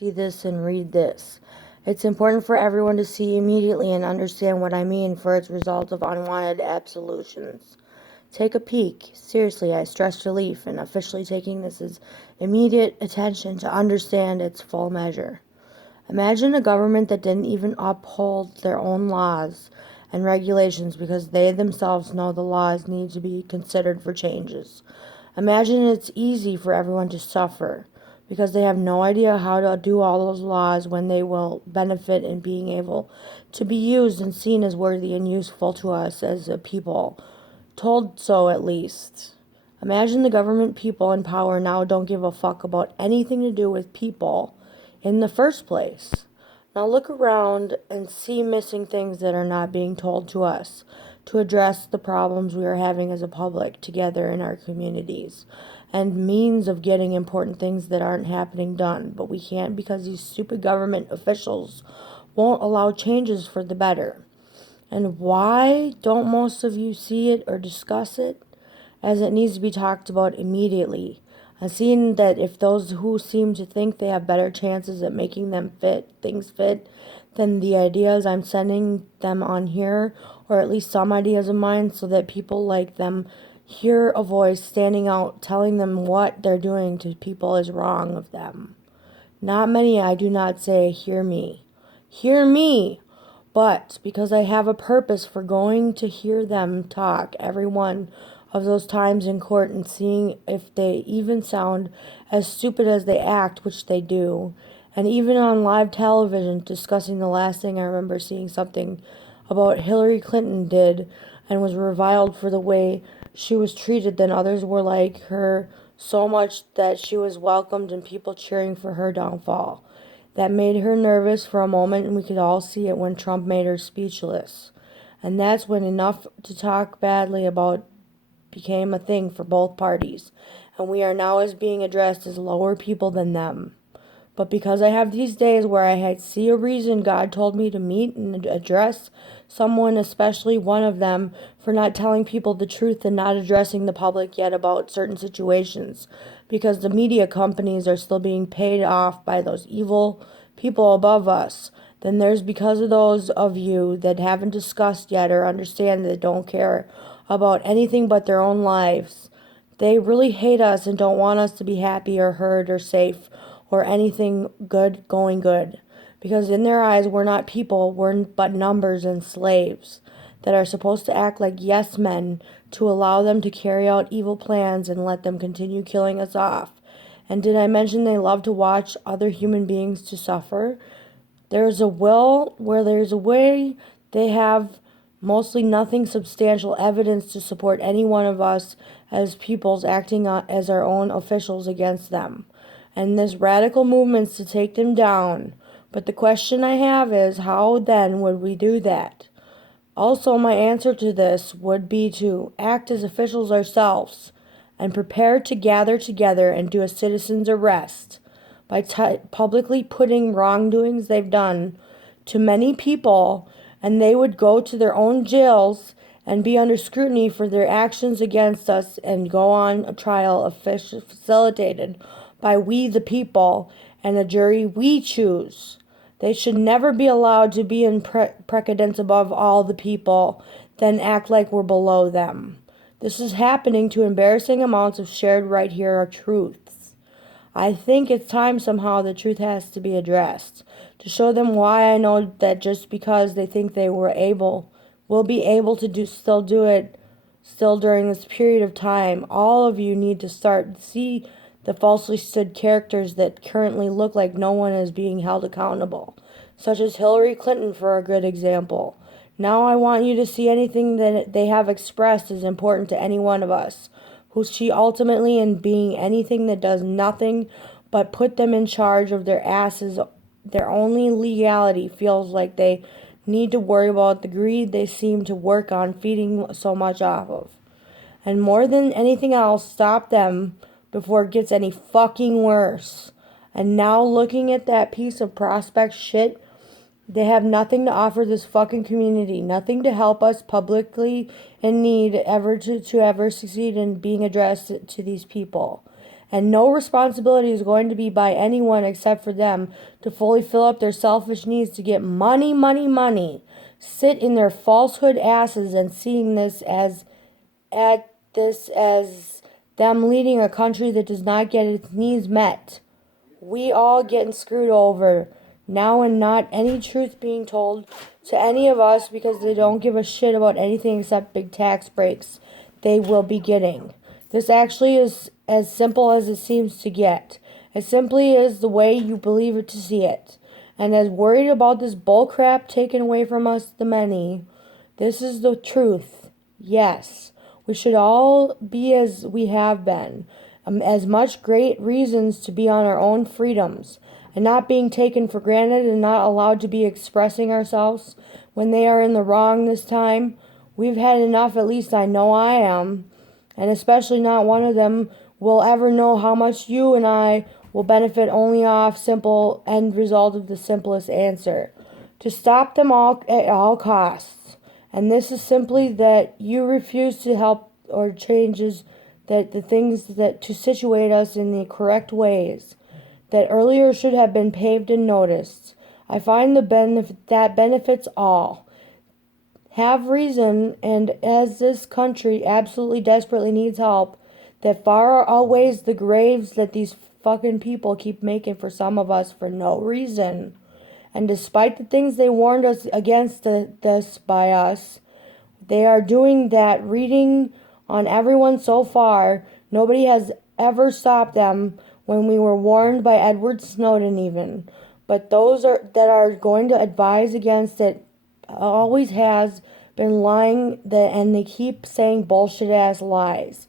see this and read this. It's important for everyone to see immediately and understand what I mean for its result of unwanted absolutions. Take a peek. Seriously, I stress relief in officially taking this as immediate attention to understand its full measure. Imagine a government that didn't even uphold their own laws and regulations because they themselves know the laws need to be considered for changes. Imagine it's easy for everyone to suffer because they have no idea how to do all those laws when they will benefit in being able to be used and seen as worthy and useful to us as a people, told so at least. Imagine the government people in power now don't give a fuck about anything to do with people in the first place. Now look around and see missing things that are not being told to us to address the problems we are having as a public together in our communities, and means of getting important things that aren't happening done, but we can't because these stupid government officials won't allow changes for the better. And why don't most of you see it or discuss it? As it needs to be talked about immediately. And seeing that if those who seem to think they have better chances at making things fit, than the ideas I'm sending them on here, or at least some ideas of mine, so that people like them hear a voice standing out telling them what they're doing to people is wrong of them. Not many, I do not say, hear me. Hear me! But because I have a purpose for going to hear them talk, every one of those times in court, and seeing if they even sound as stupid as they act, which they do, and even on live television discussing the last thing I remember seeing something about Hillary Clinton did and was reviled for the way she was treated, then others were like her so much that she was welcomed and people cheering for her downfall. That made her nervous for a moment, and we could all see it when Trump made her speechless. And that's when enough to talk badly about became a thing for both parties, and we are now as being addressed as lower people than them. But because I have these days where I see a reason God told me to meet and address someone, especially one of them, for not telling people the truth and not addressing the public yet about certain situations, because the media companies are still being paid off by those evil people above us, then there's because of those of you that haven't discussed yet or understand that don't care about anything but their own lives. They really hate us and don't want us to be happy or heard or safe or anything good going good. Because in their eyes, we're not people, we're but numbers and slaves that are supposed to act like yes men to allow them to carry out evil plans and let them continue killing us off. And did I mention they love to watch other human beings to suffer? There's a will where there's a way. They have mostly nothing substantial evidence to support any one of us as peoples acting as our own officials against them. And there's radical movements to take them down. But the question I have is, how then would we do that? Also, my answer to this would be to act as officials ourselves and prepare to gather together and do a citizen's arrest by publicly putting wrongdoings they've done to many people, and they would go to their own jails and be under scrutiny for their actions against us and go on a trial facilitated by we the people and a jury we choose. They should never be allowed to be in precedence above all the people, then act like we're below them. This is happening to embarrassing amounts of shared right here are truths. I think it's time somehow the truth has to be addressed, to show them why I know that just because they think they will be able to still do it during this period of time, all of you need to start to see the falsely stood characters that currently look like no one is being held accountable, such as Hillary Clinton for a good example. Now I want you to see anything that they have expressed as important to any one of us, who she ultimately in being anything that does nothing but put them in charge of their asses. Their only legality feels like they need to worry about the greed they seem to work on feeding so much off of. And more than anything else, stop them before it gets any fucking worse. And now looking at that piece of prospect shit, they have nothing to offer this fucking community, nothing to help us publicly in need ever to ever succeed in being addressed to these people. and no responsibility is going to be by anyone except for them to fully fill up their selfish needs to get money, money, money, sit in their falsehood asses and seeing this as them leading a country that does not get its needs met. We all getting screwed over now, and not any truth being told to any of us because they don't give a shit about anything except big tax breaks they will be getting. This actually is as simple as it seems to get. As simply as the way you believe it to see it. And as worried about this bullcrap taken away from us, the many. This is the truth. Yes, we should all be as we have been. As much great reasons to be on our own freedoms and not being taken for granted and not allowed to be expressing ourselves when they are in the wrong this time. We've had enough, at least I know I am, and especially not one of them will ever know how much you and I will benefit only off simple end result of the simplest answer. To stop them all at all costs. And this is simply that you refuse to help or changes that the things that to situate us in the correct ways that earlier should have been paved and noticed. I find that benefits all. Have reason, and as this country absolutely desperately needs help, that far outweighs the graves that these fucking people keep making for some of us for no reason. And despite the things they warned us against this by us, they are doing that. Reading on everyone so far, nobody has ever stopped them when we were warned by Edward Snowden even. But those that are going to advise against it always has been lying, and they keep saying bullshit ass lies.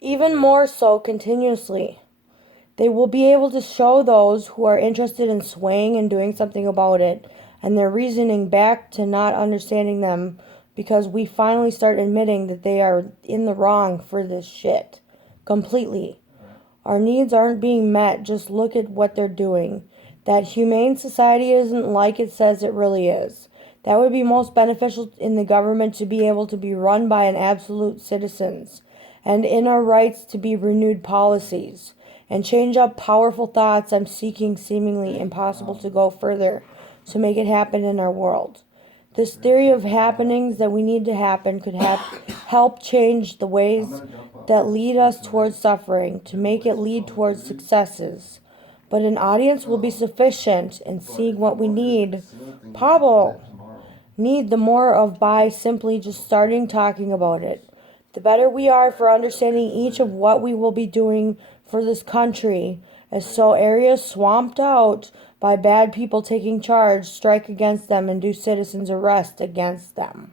Even more so continuously. They will be able to show those who are interested in swaying and doing something about it and their reasoning back to not understanding them, because we finally start admitting that they are in the wrong for this shit. Completely. Our needs aren't being met. Just look at what they're doing. That humane society isn't like it says it really is. That would be most beneficial in the government to be able to be run by an absolute citizens, and in our rights to be renewed policies, and change up powerful thoughts I'm seeking seemingly impossible to go further to make it happen in our world. This theory of happenings that we need to happen could help change the ways that lead us towards suffering to make it lead towards successes. But an audience will be sufficient in seeing what we need. Pablo need the more of by simply just starting talking about it. The better we are for understanding each of what we will be doing for this country, as so areas swamped out by bad people taking charge strike against them and do citizens arrest against them.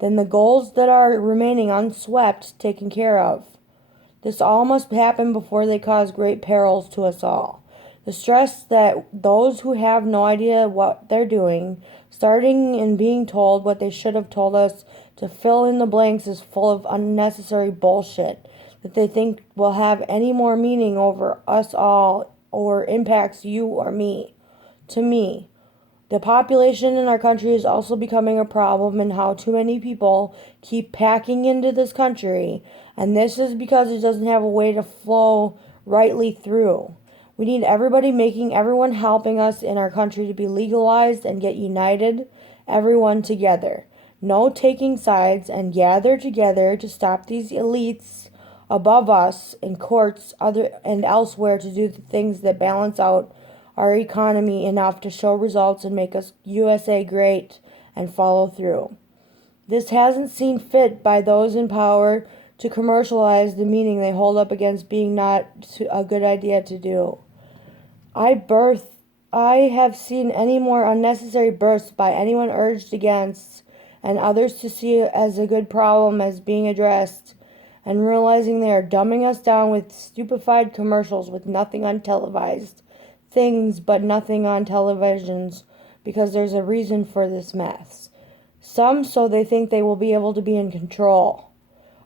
Then the goals that are remaining unswept taken care of. This all must happen before they cause great perils to us all. The stress that those who have no idea what they're doing, starting and being told what they should have told us to fill in the blanks, is full of unnecessary bullshit that they think will have any more meaning over us all or impacts you or me. To me, the population in our country is also becoming a problem in how too many people keep packing into this country, and this is because it doesn't have a way to flow rightly through. We need everybody making, everyone helping us in our country to be legalized and get united, everyone together. No taking sides, and gather together to stop these elites above us in courts other and elsewhere to do the things that balance out our economy enough to show results and make us USA great and follow through. This hasn't seen fit by those in power to commercialize the meaning they hold up against being not a good idea to do. I have seen any more unnecessary bursts by anyone urged against, and others to see it as a good problem as being addressed, and realizing they are dumbing us down with stupefied commercials with nothing on televised things but nothing on televisions, because there's a reason for this mess. Some so they think they will be able to be in control.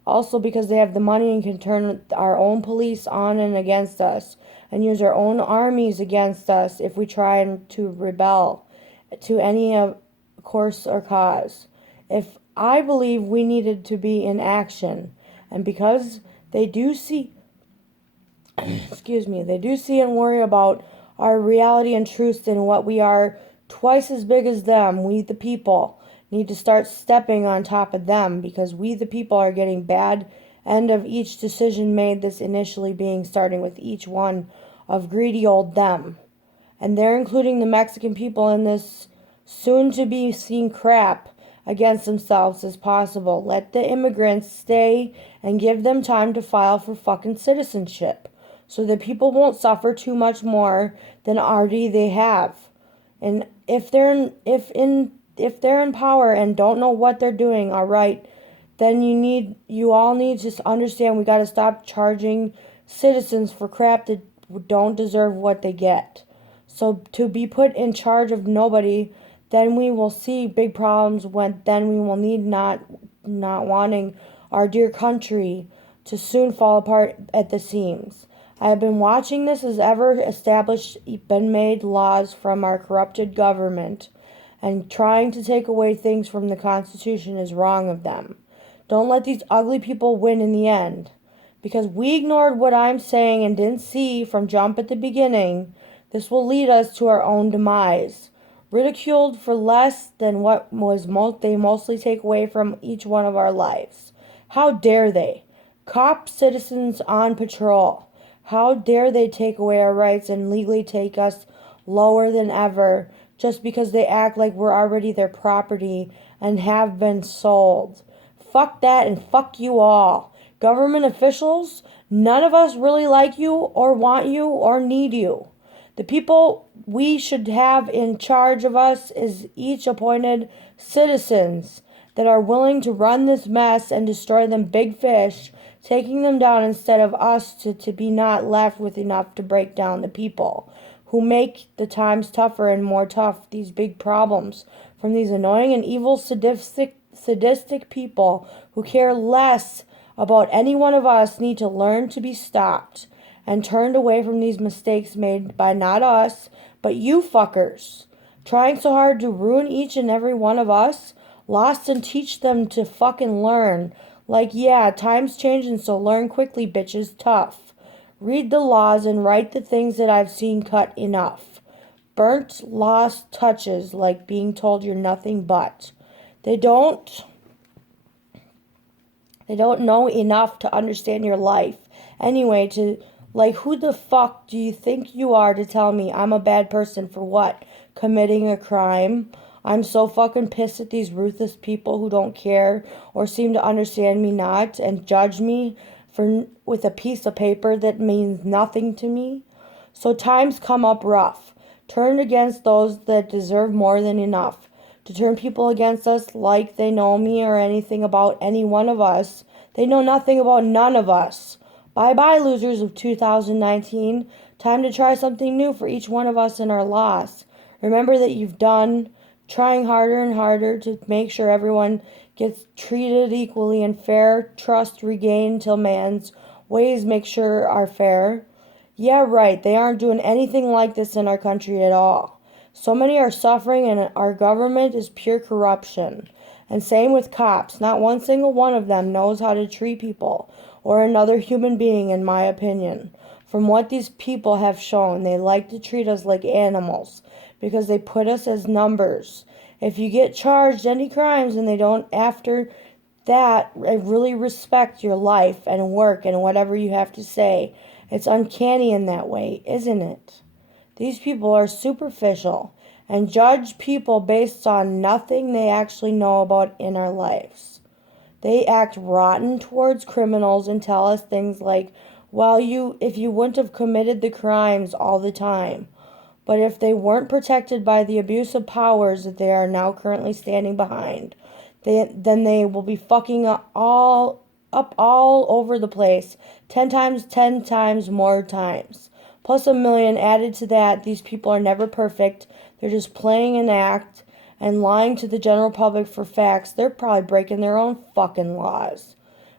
Also because they have the money and can turn our own police on and against us, and use our own armies against us if we try to rebel to any course or cause. I believe we needed to be in action, and because they do see excuse me, they do see and worry about our reality and truth and what we are twice as big as them. We, the people, need to start stepping on top of them because we, the people, are getting bad end of each decision made, this initially being starting with each one of greedy old them. And they're including the Mexican people in this soon-to-be seen crap against themselves as possible. Let the immigrants stay and give them time to file for fucking citizenship so that people won't suffer too much more than already they have. And if they're in power and don't know what they're doing, all right, then you all need to understand we got to stop charging citizens for crap that don't deserve what they get. So to be put in charge of nobody, then we will see big problems then we will need not wanting our dear country to soon fall apart at the seams. I have been watching this as ever established been made laws from our corrupted government, and trying to take away things from the Constitution is wrong of them. Don't let these ugly people win in the end. Because we ignored what I'm saying and didn't see from jump at the beginning, this will lead us to our own demise. Ridiculed for less than what they mostly take away from each one of our lives. How dare they? Cop citizens on patrol. How dare they take away our rights and legally take us lower than ever just because they act like we're already their property and have been sold. Fuck that and fuck you all. Government officials, none of us really like you or want you or need you. The people we should have in charge of us is each appointed citizens that are willing to run this mess and destroy them big fish, taking them down instead of us to be not left with enough to break down the people who make the times tougher and more tough, these big problems from these annoying and evil sadistic people who care less about any one of us need to learn to be stopped and turned away from these mistakes made by not us, but you fuckers, trying so hard to ruin each and every one of us, lost and teach them to fucking learn. Like, yeah, times changing, so learn quickly, bitches, tough. Read the laws and write the things that I've seen cut enough. Burnt, lost touches like being told you're nothing but. They don't know enough to understand your life. Anyway, who the fuck do you think you are to tell me I'm a bad person for what? Committing a crime? I'm so fucking pissed at these ruthless people who don't care or seem to understand me not and judge me with a piece of paper that means nothing to me. So times come up rough, turned against those that deserve more than enough. To turn people against us like they know me or anything about any one of us. They know nothing about none of us. Bye-bye, losers of 2019. Time to try something new for each one of us in our loss. Remember that you've done trying harder and harder to make sure everyone gets treated equally and fair, trust regained till man's ways make sure are fair. Yeah, right, they aren't doing anything like this in our country at all. So many are suffering and our government is pure corruption. And same with cops. Not one single one of them knows how to treat people or another human being, in my opinion. From what these people have shown, they like to treat us like animals because they put us as numbers. If you get charged any crimes and they don't after that really respect your life and work and whatever you have to say, it's uncanny in that way, isn't it? These people are superficial and judge people based on nothing they actually know about in our lives. They act rotten towards criminals and tell us things like, well, if you wouldn't have committed the crimes all the time. But if they weren't protected by the abuse of powers that they are now currently standing behind, then they will be fucking all over the place 10 times more times. Plus a million added to that. These people are never perfect. They're just playing an act and lying to the general public for facts. They're probably breaking their own fucking laws.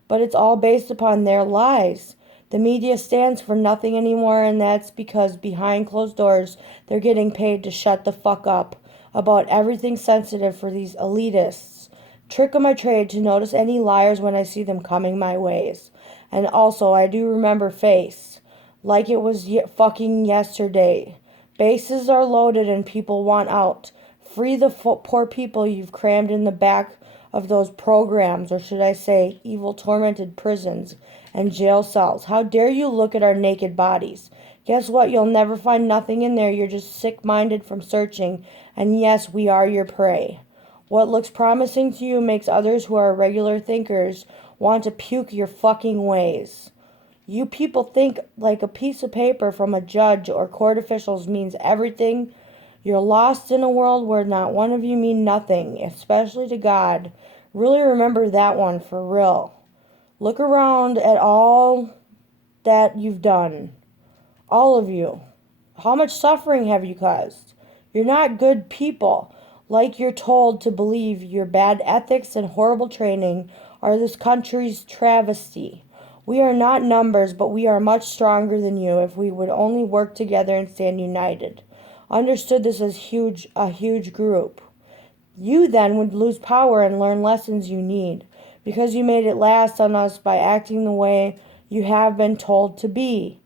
But it's all based upon their lies. The media stands for nothing anymore, and that's because behind closed doors, they're getting paid to shut the fuck up about everything sensitive for these elitists. Trick of my trade to notice any liars when I see them coming my ways. And also, I do remember face. like it was fucking yesterday. Bases are loaded and people want out. Free the poor people you've crammed in the back of those programs, or should I say, evil tormented prisons and jail cells. How dare you look at our naked bodies? Guess what? You'll never find nothing in there. You're just sick-minded from searching. And yes, we are your prey. What looks promising to you makes others who are regular thinkers want to puke your fucking ways. You people think like a piece of paper from a judge or court officials means everything. You're lost in a world where not one of you mean nothing, especially to God. Really remember that one for real. Look around at all that you've done. All of you. How much suffering have you caused? You're not good people, like you're told to believe. Your bad ethics and horrible training are this country's travesty. We are not numbers, but we are much stronger than you if we would only work together and stand united. Understood this as a huge group. You then would lose power and learn lessons you need, because you made it last on us by acting the way you have been told to be.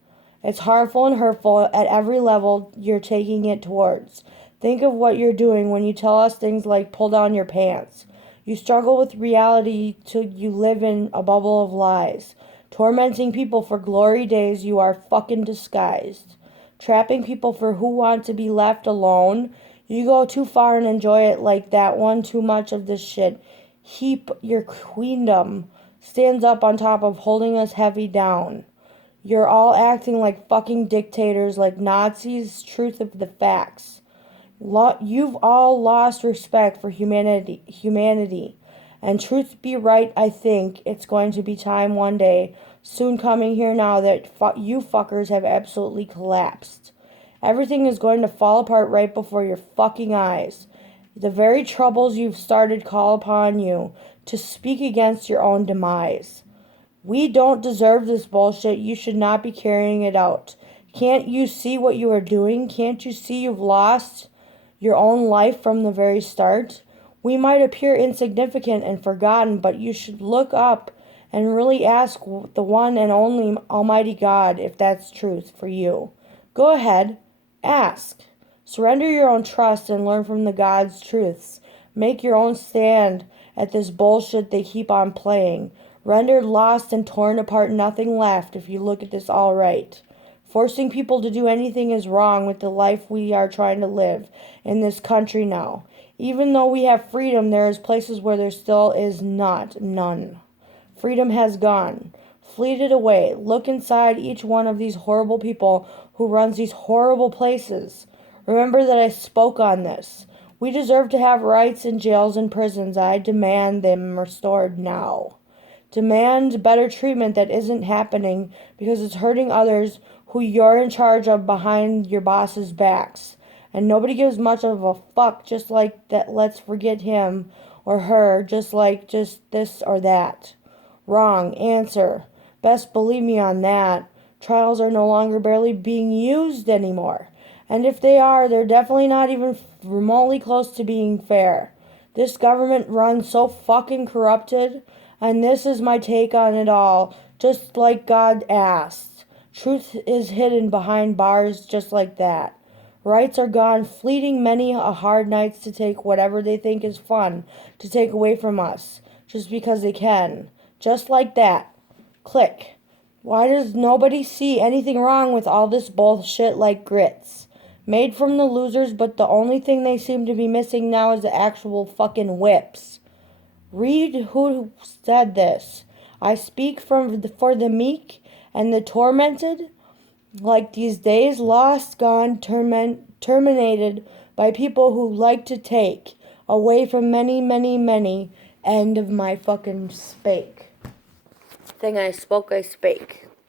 It's harmful and hurtful at every level you're taking it towards. Think of what you're doing when you tell us things like pull down your pants. You struggle with reality till you live in a bubble of lies. Tormenting people for glory days you are fucking disguised. Trapping people for who want to be left alone. You go too far and enjoy it like that one too much of this shit. Heap your queendom stands up on top of holding us heavy down. You're all acting like fucking dictators, like Nazis. Truth of the facts. You've all lost respect for humanity. And truth be right, I think it's going to be time one day, soon coming here now, that you fuckers have absolutely collapsed. Everything is going to fall apart right before your fucking eyes. The very troubles you've started call upon you to speak against your own demise. We don't deserve this bullshit. You should not be carrying it out. Can't you see what you are doing? Can't you see you've lost your own life from the very start? We might appear insignificant and forgotten, but you should look up and really ask the one and only Almighty God if that's truth for you. Go ahead, ask. Surrender your own trust and learn from the God's truths. Make your own stand at this bullshit they keep on playing. Rendered lost and torn apart, nothing left if you look at this all right. Forcing people to do anything is wrong with the life we are trying to live in this country now. Even though we have freedom, there is places where there still is none. Freedom has gone, fleeted away. Look inside each one of these horrible people who runs these horrible places. Remember that I spoke on this. We deserve to have rights in jails and prisons. I demand them restored now. Demand better treatment that isn't happening because it's hurting others who you're in charge of behind your bosses' backs. And nobody gives much of a fuck, just like that. Let's forget him or her, just like just this or that. Wrong answer. Best believe me on that. Trials are no longer barely being used anymore. And if they are, they're definitely not even remotely close to being fair. This government runs so fucking corrupted, and this is my take on it all, just like God asked. Truth is hidden behind bars just like that. Rights are gone, fleeting many a hard nights to take whatever they think is fun to take away from us, just because they can. Just like that. Click. Why does nobody see anything wrong with all this bullshit like grits? Made from the losers, but the only thing they seem to be missing now is the actual fucking whips. Read who said this. I speak for the meek and the tormented, like these days lost, gone, terminated by people who like to take away from many. End of my fucking spake. Thing I spoke, I spake.